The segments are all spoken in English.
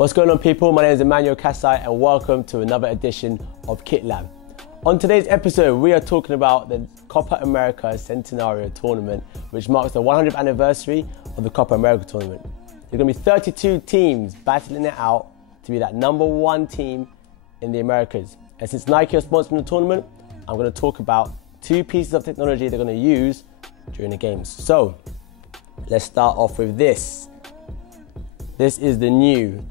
What's going on, people? My name is AMANUEL KAHSAI and welcome to another edition of Kit Lab. On today's episode, we are talking about the Copa America Centenario tournament, which marks the 100th anniversary of the Copa America tournament. There's going to be 32 teams battling it out to be that #1 team in the Americas. And since Nike are sponsoring the tournament, I'm going to talk about 2 pieces of technology they're going to use during the games. So, let's start off with this. This is the new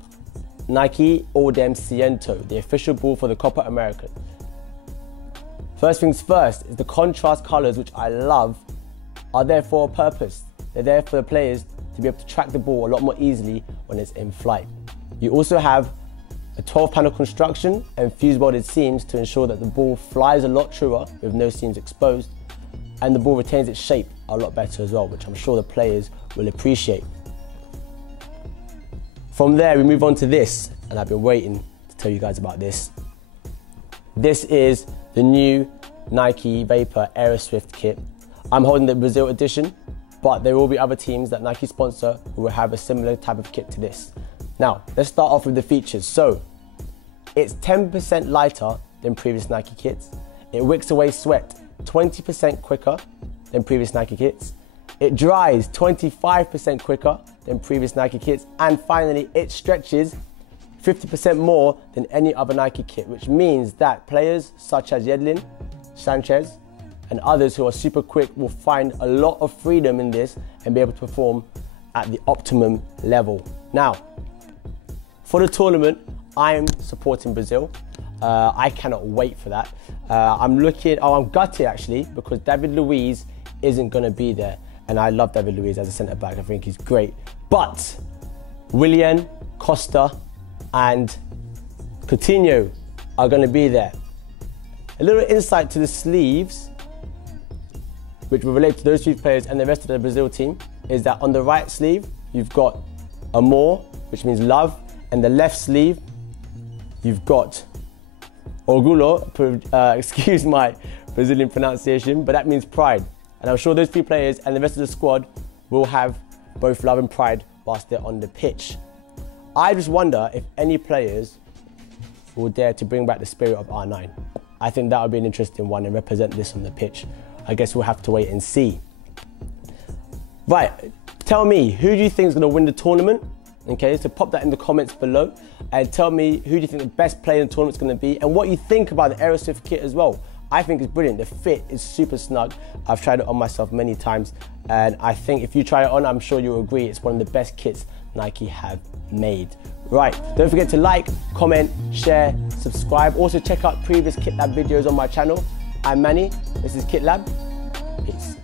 Nike All-Dem Ciento, the official ball for the Copa America. First things first is the contrast colors, which I love, are there for a purpose. They're there for the players to be able to track the ball a lot more easily when it's in flight. You also have a 12-panel construction and fuse-welded seams to ensure that the ball flies a lot truer with no seams exposed, and the ball retains its shape a lot better as well, which I'm sure the players will appreciate. From there, we move on to this, and I've been waiting to tell you guys about this. This is the new Nike Vapor Aeroswift kit. I'm holding the Brazil edition, but there will be other teams that Nike sponsor who will have a similar type of kit to this. Now, let's start off with the features. So, it's 10% lighter than previous Nike kits. It wicks away sweat 20% quicker than previous Nike kits. It dries 25% quicker than previous Nike kits. And finally, it stretches 50% more than any other Nike kit, which means that players such as Yedlin, Sanchez, and others who are super quick will find a lot of freedom in this and be able to perform at the optimum level. Now, for the tournament, I am supporting Brazil. I cannot wait for that. I'm gutted actually, because David Luiz isn't going to be there. And I love David Luiz as a centre back. I think he's great. But Willian, Costa, and Coutinho are going to be there. A little insight to the sleeves, which will relate to those 3 players and the rest of the Brazil team, is that on the right sleeve, you've got amor, which means love, and the left sleeve, you've got orgulho, excuse my Brazilian pronunciation, but that means pride. And I'm sure those 3 players and the rest of the squad will have both love and pride whilst they're on the pitch. I just wonder if any players will dare to bring back the spirit of R9. I think that would be an interesting one and represent this on the pitch. I guess we'll have to wait and see. Right, tell me, who do you think is going to win the tournament? Okay, so pop that in the comments below and tell me who do you think the best player in the tournament is going to be and what you think about the Aeroswift kit as well. I think it's brilliant. The fit is super snug. I've tried it on myself many times, and I think if you try it on, I'm sure you'll agree it's one of the best kits Nike have made. Right, don't forget to like, comment, share, subscribe. Also check out previous Kit Lab videos on my channel. I'm Manny, this is Kit Lab. Peace.